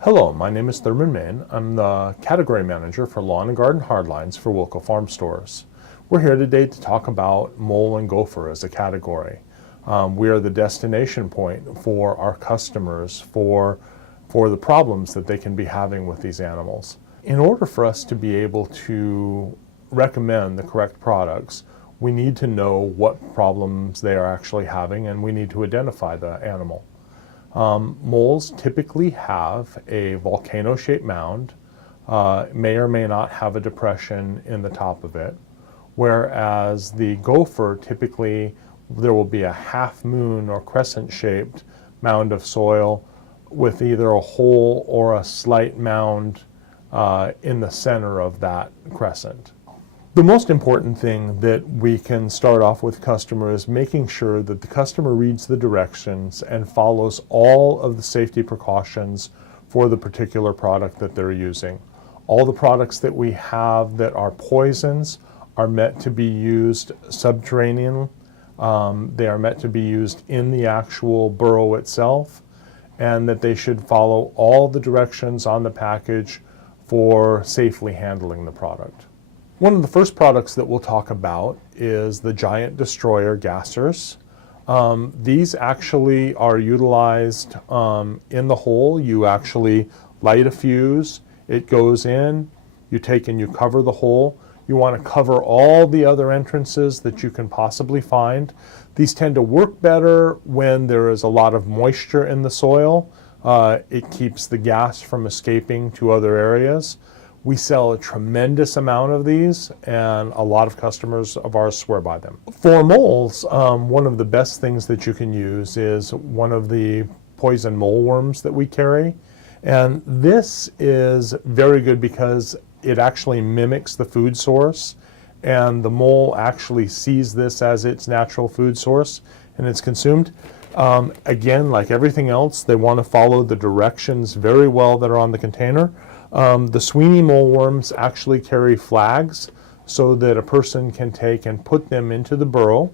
Hello, my name is Thurman Main. I'm the category manager for lawn and garden hardlines for Wilco Farm Stores. We're here today to talk about mole and gopher as a category. We are the destination point for our customers for the problems that they can be having with these animals. In order for us to be able to recommend the correct products, we need to know what problems they are actually having, and we need to identify the animal. Moles typically have a volcano-shaped mound, may or may not have a depression in the top of it, whereas the gopher typically there will be a half moon or crescent-shaped mound of soil with either a hole or a slight mound in the center of that crescent. The most important thing that we can start off with customers is making sure that the customer reads the directions and follows all of the safety precautions for the particular product that they're using. All the products that we have that are poisons are meant to be used subterranean. They are meant to be used in the actual burrow itself, and that they should follow all the directions on the package for safely handling the product. One of the first products that we'll talk about is the giant destroyer gassers. These actually are utilized in the hole. You actually light a fuse, it goes in, you take and you cover the hole. You want to cover all the other entrances that you can possibly find. These tend to work better when there is a lot of moisture in the soil. It keeps the gas from escaping to other areas. We sell a tremendous amount of these, and a lot of customers of ours swear by them. For moles, one of the best things that you can use is one of the poison mole worms that we carry. And this is very good because it actually mimics the food source, and the mole actually sees this as its natural food source, and it's consumed. Again, like everything else, they want to follow the directions very well that are on the container. The Sweeney mole worms actually carry flags so that a person can take and put them into the burrow,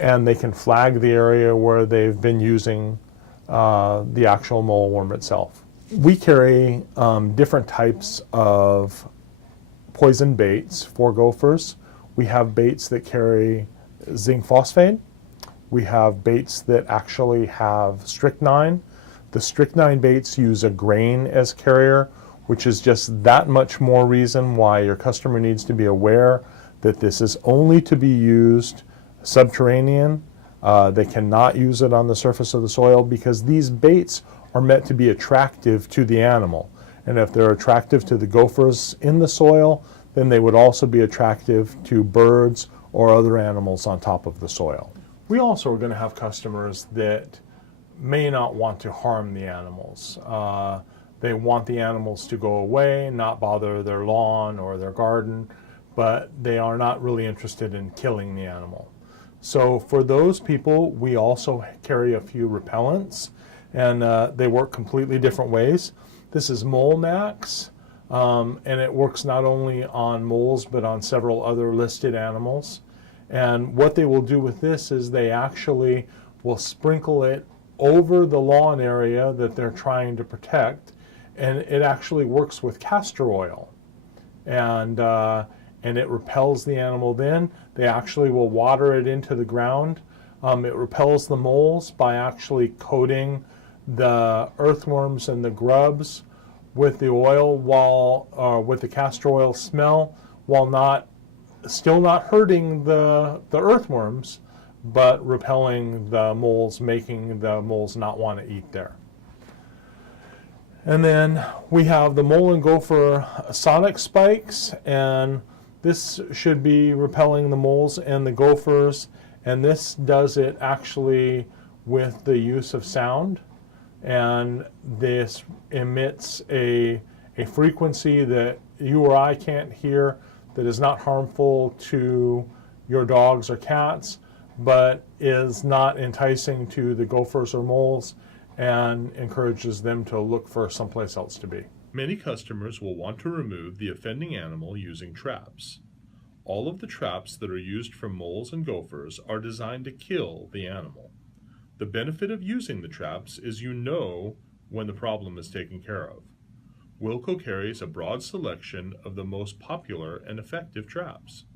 and they can flag the area where they've been using the actual mole worm itself. We carry different types of poison baits for gophers. We have baits that carry zinc phosphate. We have baits that actually have strychnine. The strychnine baits use a grain as carrier, which is just that much more reason why your customer needs to be aware that this is only to be used subterranean. They cannot use it on the surface of the soil because these baits are meant to be attractive to the animal. And if they're attractive to the gophers in the soil, then they would also be attractive to birds or other animals on top of the soil. We also are going to have customers that may not want to harm the animals. They want the animals to go away, not bother their lawn or their garden, but they are not really interested in killing the animal. So for those people, we also carry a few repellents, and they work completely different ways. This is Mole Max, and it works not only on moles, but on several other listed animals. And what they will do with this is they actually will sprinkle it over the lawn area that they're trying to protect. And it actually works with castor oil, and it repels the animal. Then they actually will water it into the ground. It repels the moles by actually coating the earthworms and the grubs with the oil, with the castor oil smell, while still not hurting the earthworms, but repelling the moles, making the moles not want to eat there. And then we have the mole and gopher sonic spikes, and this should be repelling the moles and the gophers, and this does it actually with the use of sound, and this emits a frequency that you or I can't hear, that is not harmful to your dogs or cats, but is not enticing to the gophers or moles, and encourages them to look for someplace else to be. Many customers will want to remove the offending animal using traps. All of the traps that are used for moles and gophers are designed to kill the animal. The benefit of using the traps is you know when the problem is taken care of. Wilco carries a broad selection of the most popular and effective traps.